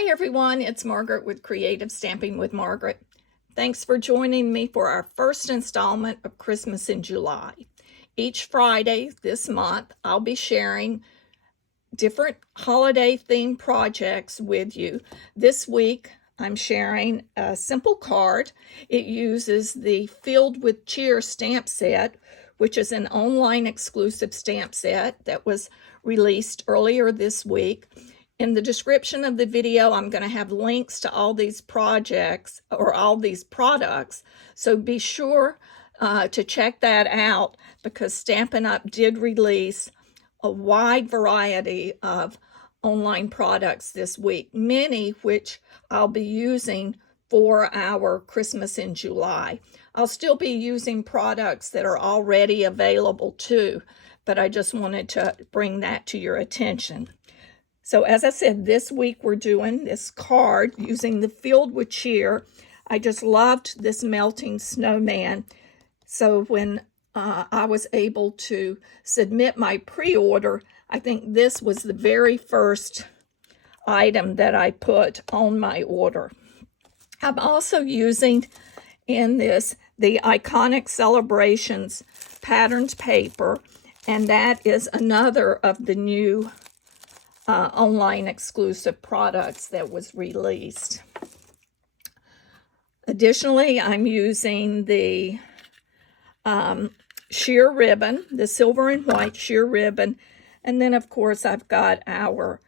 Hi everyone, it's Margaret with Creative Stamping with Margaret. Thanks for joining me for our first installment of Christmas in July. Each Friday this month, I'll be sharing different holiday themed projects with you. This week, I'm sharing a simple card. It uses the Filled with Cheer stamp set, which is an online exclusive stamp set that was released earlier this week. In the description of the video, I'm going to have links to all these projects or all these products. So be sure to check that out because Stampin' Up! Did release a wide variety of online products this week, many which I'll be using for our Christmas in July. I'll still be using products that are already available too, but I just wanted to bring that to your attention. So as I said, this week we're doing this card using the Filled with Cheer. I just loved this melting snowman. So when I was able to submit my pre-order, I think this was the very first item that I put on my order. I'm also using in this the Iconic Celebrations patterned paper, and that is another of the new online exclusive products that was released. Additionally, I'm using the sheer ribbon, the silver and white sheer ribbon, and then of course I've got our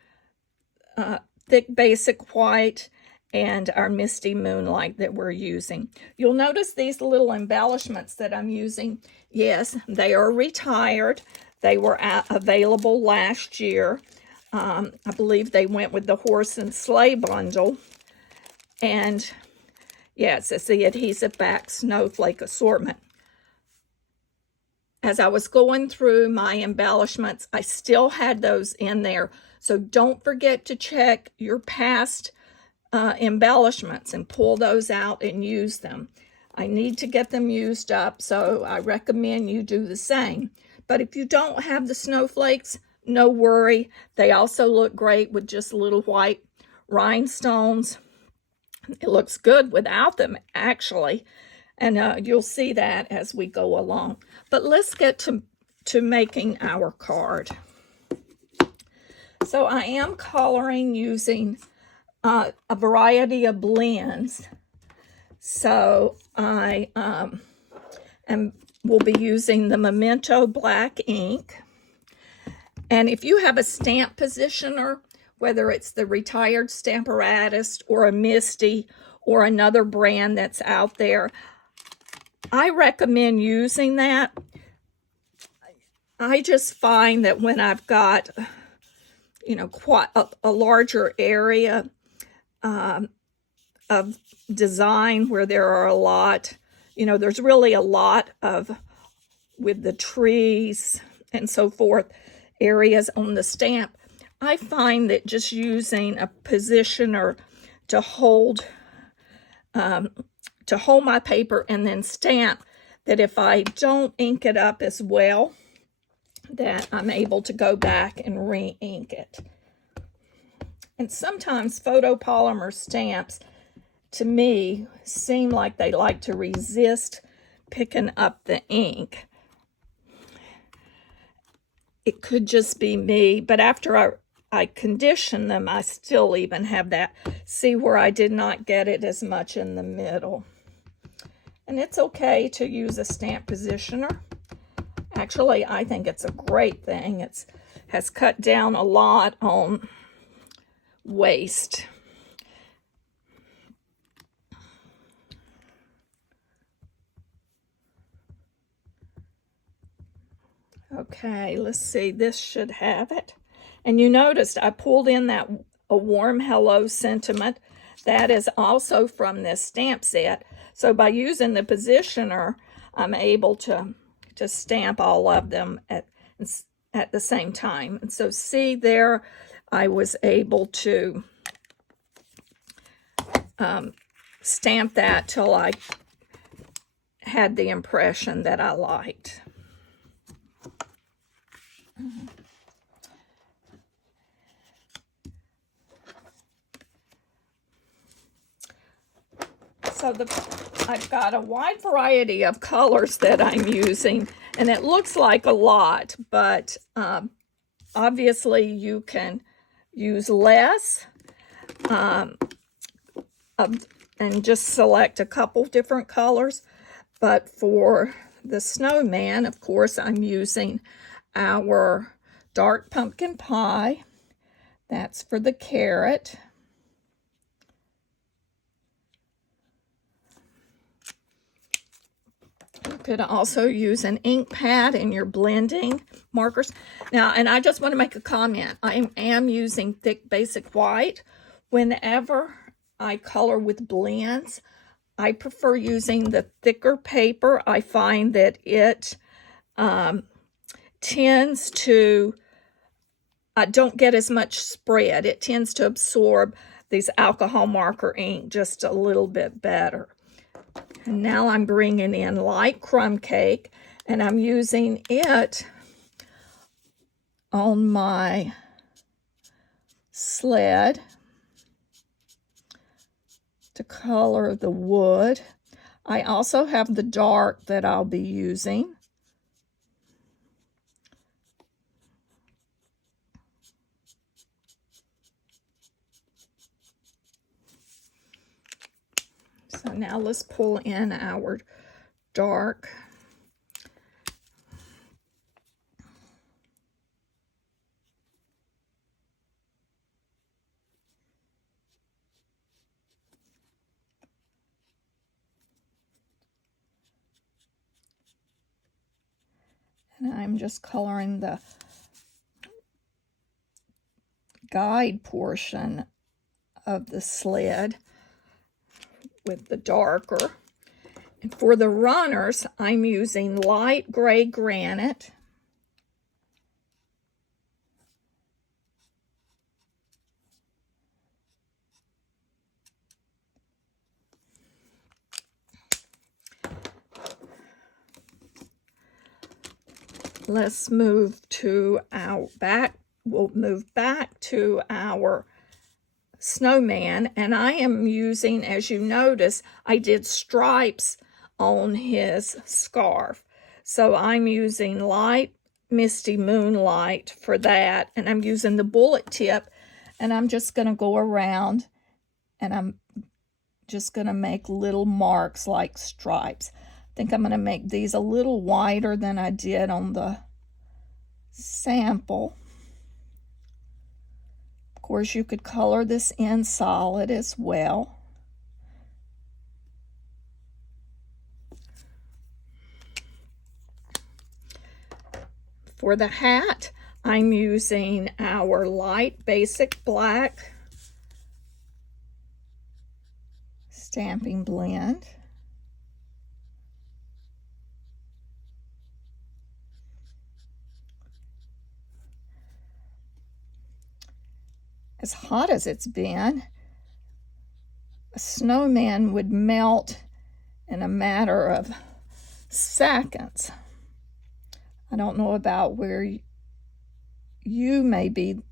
thick basic white and our Misty Moonlight that we're using. You'll notice these little embellishments that I'm using. Yes, they are retired. They were available last year. I believe they went with the horse and sleigh bundle. And yes, it's the adhesive back snowflake assortment. As I was going through my embellishments, I still had those in there. So don't forget to check your past embellishments and pull those out and use them. I need to get them used up, so I recommend you do the same. But if you don't have the snowflakes, no worry. They also look great with just little white rhinestones. It looks good without them, actually. And you'll see that as we go along. But let's get to making our card. So I am coloring using a variety of blends. So I will be using the Memento black ink. And if you have a stamp positioner, whether it's the Retired Stamparatus or a Misty or another brand that's out there, I recommend using that. I just find that when I've got, quite a larger area of design where there are a lot, there's really a lot of, with the trees and so forth, areas on the stamp, I find that just using a positioner to hold my paper and then stamp, that if I don't ink it up as well, that I'm able to go back and re-ink it. And sometimes photopolymer stamps, to me, seem like they like to resist picking up the ink. It could just be me, but after I condition them, I still even have that. See where I did not get it as much in the middle. And it's okay to use a stamp positioner. Actually, I think it's a great thing. It has cut down a lot on waste. Okay, let's see, this should have it. And you noticed I pulled in a warm hello sentiment. That is also from this stamp set. So by using the positioner, I'm able to stamp all of them at the same time. And so see there, I was able to stamp that till I had the impression that I liked. So I've got a wide variety of colors that I'm using, and it looks like a lot, but obviously you can use less and just select a couple different colors. But for the snowman, of course, I'm using our dark pumpkin pie. That's for the carrot. You could also use an ink pad in your blending markers. Now, and I just want to make a comment. I am using thick basic white. Whenever I color with blends, I prefer using the thicker paper. I find that it tends to, I don't get as much spread. It tends to absorb these alcohol marker ink just a little bit better. And now I'm bringing in light crumb cake, and I'm using it on my sled to color the wood. I also have the dark that I'll be using. So now let's pull in our dark. And I'm just coloring the guide portion of the sled with the darker. And for the runners, I'm using light gray granite. Let's move to our back. We'll move back to our snowman, and I am using, as you notice, I did stripes on his scarf. So I'm using light Misty Moonlight for that, and I'm using the bullet tip, and I'm just going to go around and I'm just going to make little marks like stripes. I think I'm going to make these a little wider than I did on the sample. Of course, you could color this in solid as well. For the hat, I'm using our light basic black stamping blend. As hot as it's been, a snowman would melt in a matter of seconds. I don't know about where you may be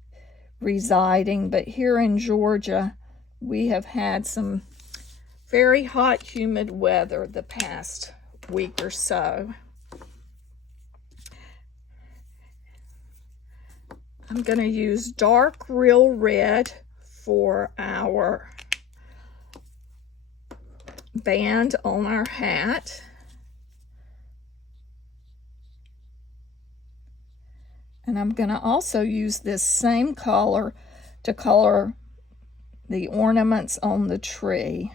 residing, but here in Georgia, we have had some very hot, humid weather the past week or so. I'm going to use dark real red for our band on our hat. And I'm going to also use this same color to color the ornaments on the tree.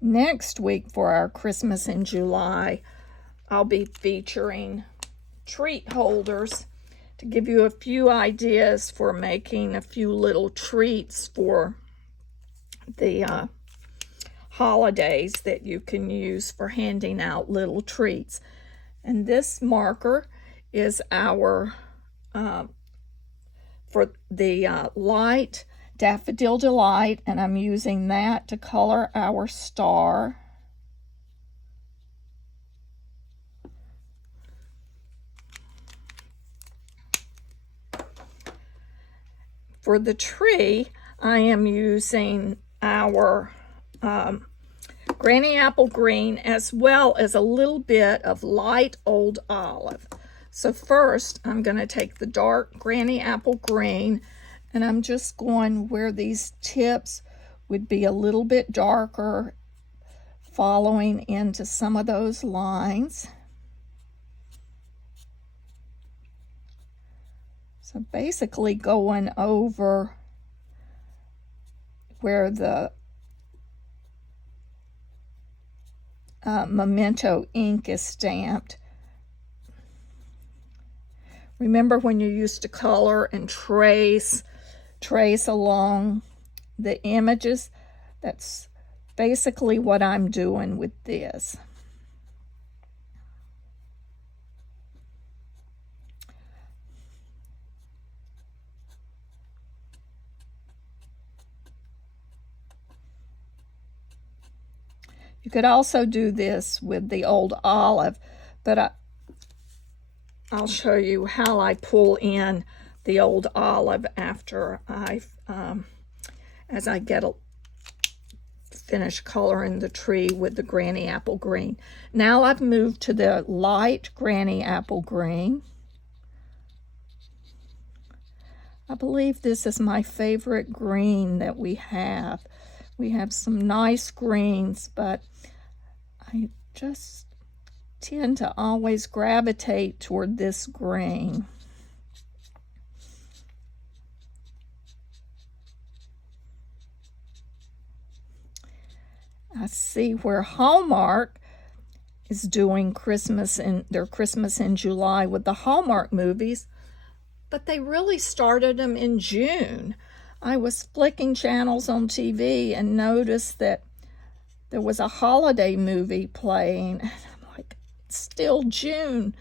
Next week for our Christmas in July, I'll be featuring treat holders to give you a few ideas for making a few little treats for the holidays that you can use for handing out little treats. And this marker is our for the light Daffodil Delight, and I'm using that to color our star. For the tree, I am using our Granny Apple Green as well as a little bit of light Old Olive. So first, I'm going to take the dark Granny Apple Green, and I'm just going where these tips would be a little bit darker, following into some of those lines. So basically going over where the Memento ink is stamped. Remember when you used to color and trace along the images? That's basically what I'm doing with this. You could also do this with the Old Olive, but I'll show you how I pull in the Old Olive after as I get finish coloring the tree with the Granny Apple Green. Now I've moved to the light Granny Apple Green. I believe this is my favorite green that we have. We have some nice greens, but I just tend to always gravitate toward this green. I see where Hallmark is doing their Christmas in July with the Hallmark movies, but they really started them in June. I was flicking channels on TV and noticed that there was a holiday movie playing, and I'm like, it's still June.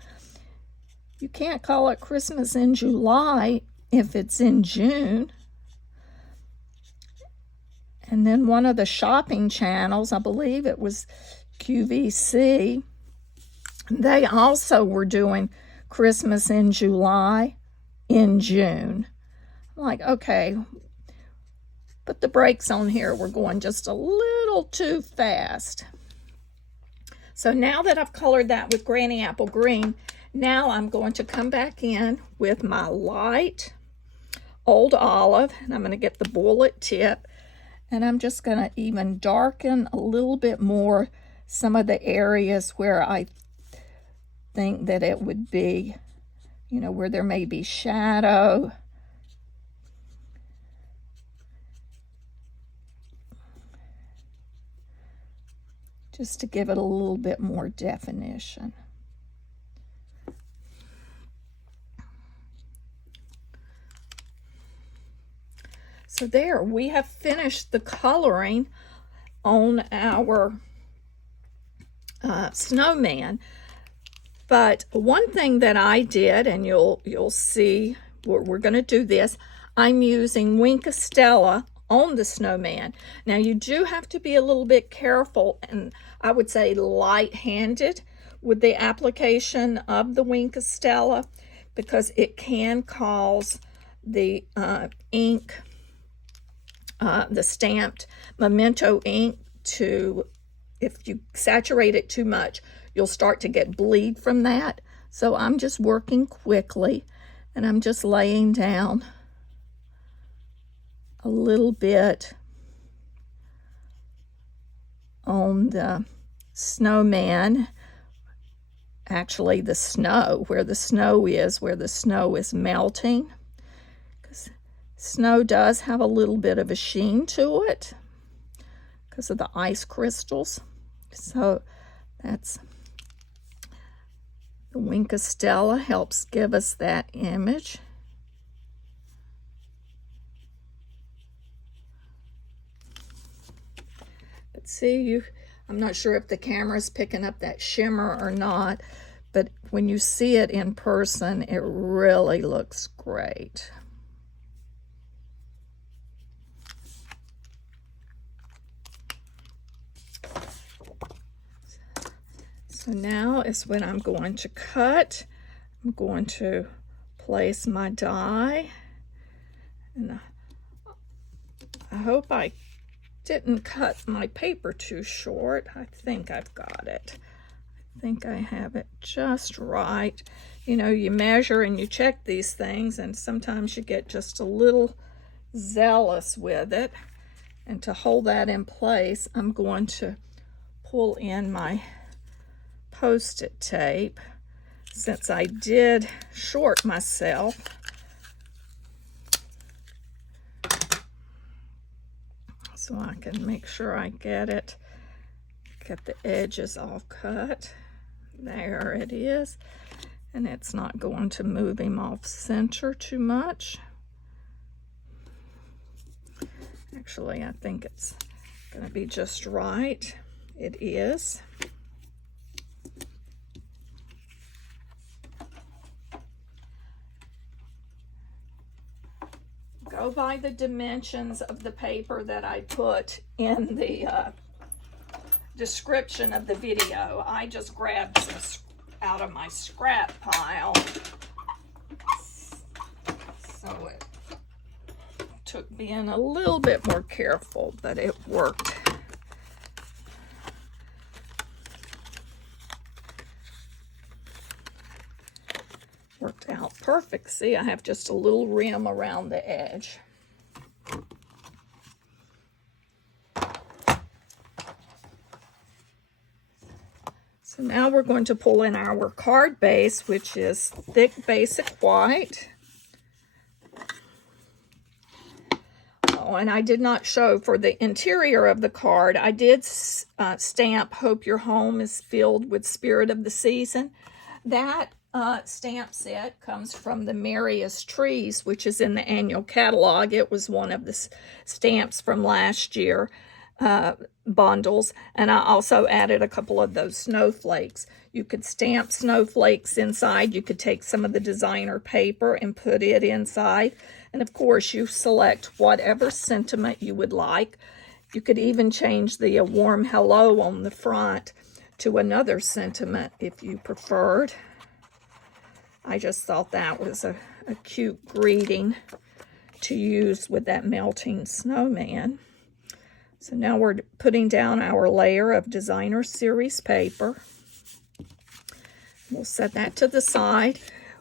You can't call it Christmas in July if it's in June. And then one of the shopping channels, I believe it was QVC, they also were doing Christmas in July in June. I'm like, okay, put the brakes on here. We're going just a little too fast. So now that I've colored that with Granny Apple Green, now I'm going to come back in with my light Old Olive, and I'm going to get the bullet tip, and I'm just going to even darken a little bit more some of the areas where I think that it would be, you know, where there may be shadow. Just to give it a little bit more definition. So there, we have finished the coloring on our snowman. But one thing that I did, and you'll see, we're going to do this, I'm using Wink of Stella on the snowman. Now you do have to be a little bit careful, and I would say light-handed with the application of the Wink of Stella, because it can cause the ink, the stamped Memento ink, to, if you saturate it too much, you'll start to get bleed from that. So I'm just working quickly, and I'm just laying down a little bit on the snowman, actually the snow, where the snow is melting, because snow does have a little bit of a sheen to it because of the ice crystals. So that's the Wink of Stella, helps give us that image. See, I'm not sure if the camera's picking up that shimmer or not, but when you see it in person, it really looks great. So now is when I'm going to cut. I'm going to place my die, and I hope I didn't cut my paper too short. I think I've got it. I think I have it just right. You know, you measure and you check these things, and sometimes you get just a little zealous with it. And to hold that in place, I'm going to pull in my Post-it tape, since I did short myself. So I can make sure I get the edges all cut. There it is. And it's not going to move him off center too much. Actually, I think it's going to be just right. It is. Go by the dimensions of the paper that I put in the description of the video. I just grabbed some out of my scrap pile. So it took being a little bit more careful, but it worked. Worked out perfect. See, I have just a little rim around the edge. So now we're going to pull in our card base, which is thick basic white. Oh, and I did not show for the interior of the card. I did stamp "Hope Your Home is Filled with Spirit of the Season." That stamp set comes from the Merriest Trees, which is in the annual catalog. It was one of the stamps from last year bundles, and I also added a couple of those snowflakes. You could stamp snowflakes inside. You could take some of the designer paper and put it inside, and of course you select whatever sentiment you would like. You could even change the warm hello on the front to another sentiment if you preferred. I just thought that was a cute greeting to use with that melting snowman. So now we're putting down our layer of designer series paper. We'll set that to the side.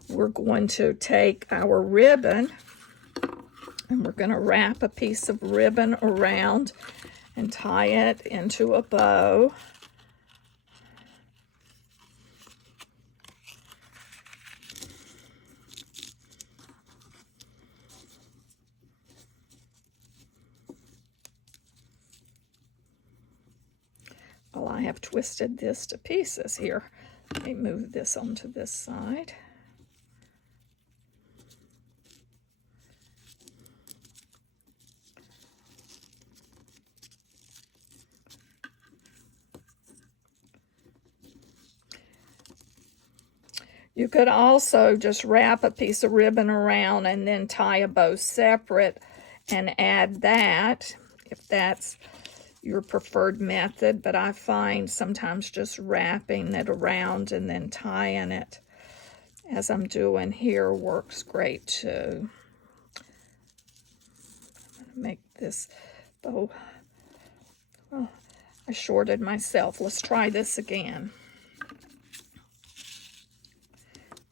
We're going to take our ribbon and we're going to wrap a piece of ribbon around and tie it into a bow. Well, I have twisted this to pieces here. Let me move this onto this side. You could also just wrap a piece of ribbon around and then tie a bow separate and add that, if that's your preferred method, but I find sometimes just wrapping it around and then tying it, as I'm doing here, works great too. I'm going to make this bow, well, I shorted myself. Let's try this again.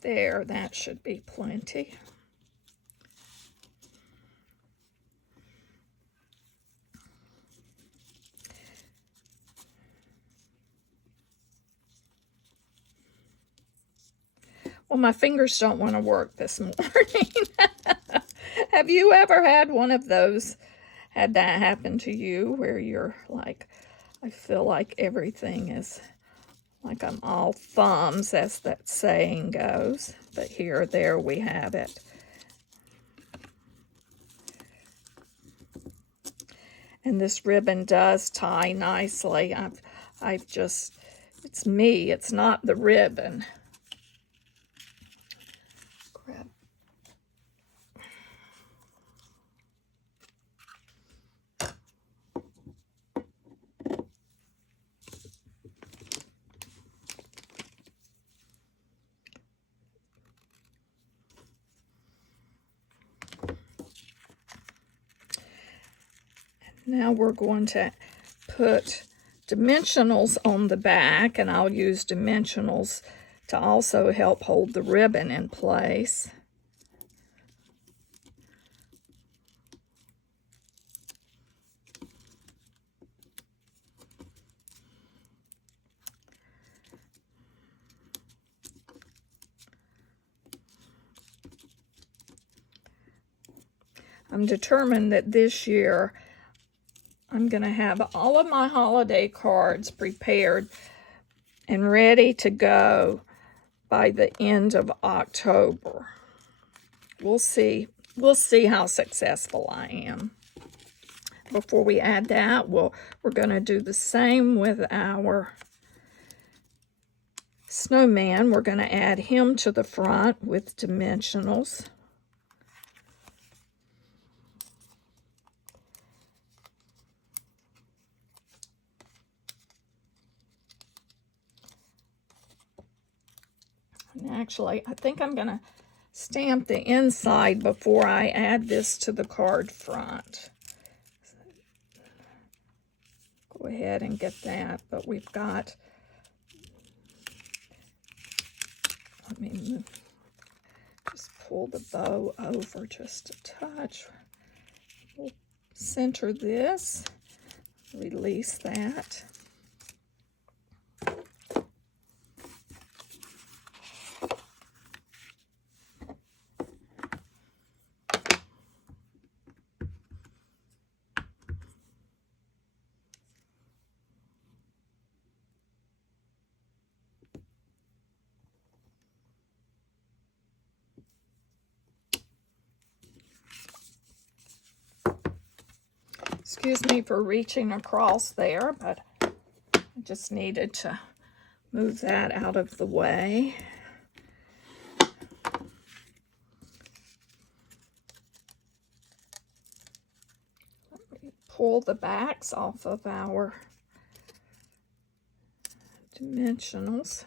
There, that should be plenty. Well, my fingers don't want to work this morning. Have you ever had one of those, had that happen to you, where you're like, I feel like everything is, like I'm all thumbs, as that saying goes. But here, there we have it. And this ribbon does tie nicely. I've just, it's me, it's not the ribbon. Grab. Now we're going to put dimensionals on the back, and I'll use dimensionals to also help hold the ribbon in place. I'm determined that this year I'm going to have all of my holiday cards prepared and ready to go by the end of October. We'll see. We'll see how successful I am. Before we add that, we're going to do the same with our snowman. We're going to add him to the front with dimensionals. And actually, I think I'm going to stamp the inside before I add this to the card front. Go ahead and get that, but we've got, let me move, just pull the bow over just a touch. We'll center this, release that. Excuse me for reaching across there, but I just needed to move that out of the way. Let me pull the backs off of our dimensionals.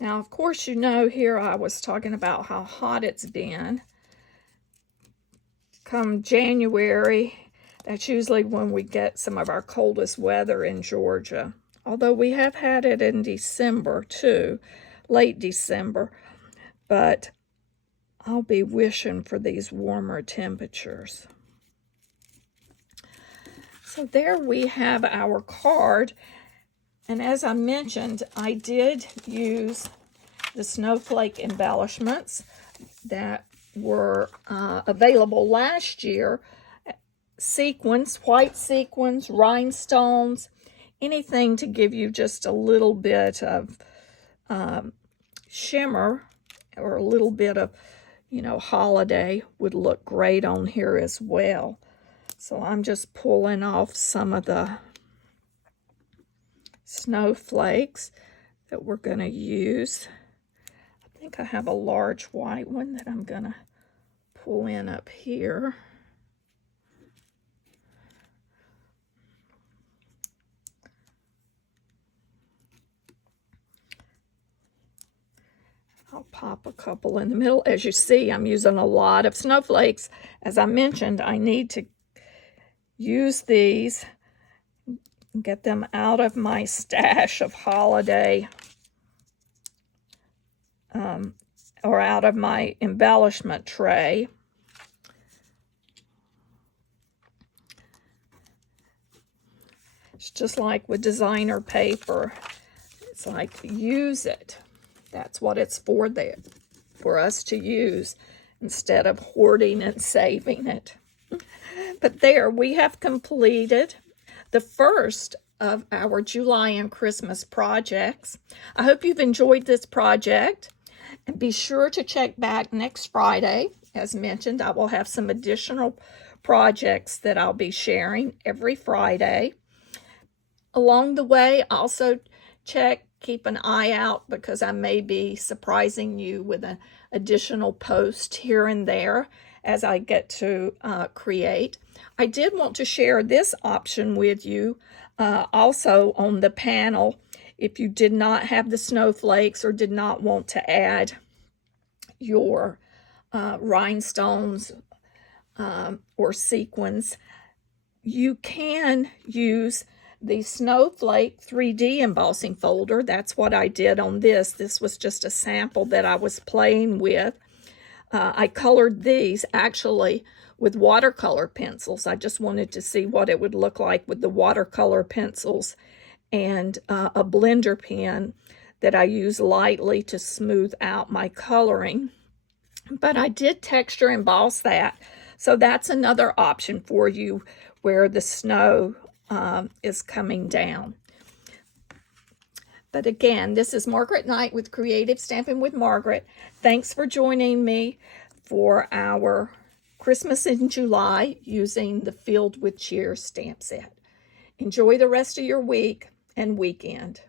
Now, of course, you know here I was talking about how hot it's been. Come January, that's usually when we get some of our coldest weather in Georgia. Although we have had it in December too, late December. But I'll be wishing for these warmer temperatures. So there we have our card. And as I mentioned, I did use the snowflake embellishments that were available last year. Sequins, white sequins, rhinestones, anything to give you just a little bit of shimmer or a little bit of, holiday would look great on here as well. So I'm just pulling off some of the snowflakes that we're going to use. I think I have a large white one that I'm going to pull in up here. I'll pop a couple in the middle. As you see, I'm using a lot of snowflakes. As I mentioned, I need to use these, get them out of my stash of holiday or out of my embellishment tray. It's just like with designer paper. It's like, use it. That's what it's for there, for us to use instead of hoarding and saving it. But there, we have completed the first of our July and Christmas projects. I hope you've enjoyed this project, and be sure to check back next Friday. As mentioned, I will have some additional projects that I'll be sharing every Friday. Along the way, also keep an eye out, because I may be surprising you with an additional post here and there as I get to create. I did want to share this option with you also on the panel. If you did not have the snowflakes or did not want to add your rhinestones or sequins. You can use the Snowflake 3D embossing folder. That's what I did on this. This was just a sample that I was playing with. I colored these actually with watercolor pencils. I just wanted to see what it would look like with the watercolor pencils and a blender pen that I use lightly to smooth out my coloring. But I did texture emboss that. So that's another option for you where the snow is coming down. But again, this is Margaret Knight with Creative Stampin' with Margaret. Thanks for joining me for our Christmas in July using the Filled with Cheer stamp set. Enjoy the rest of your week and weekend.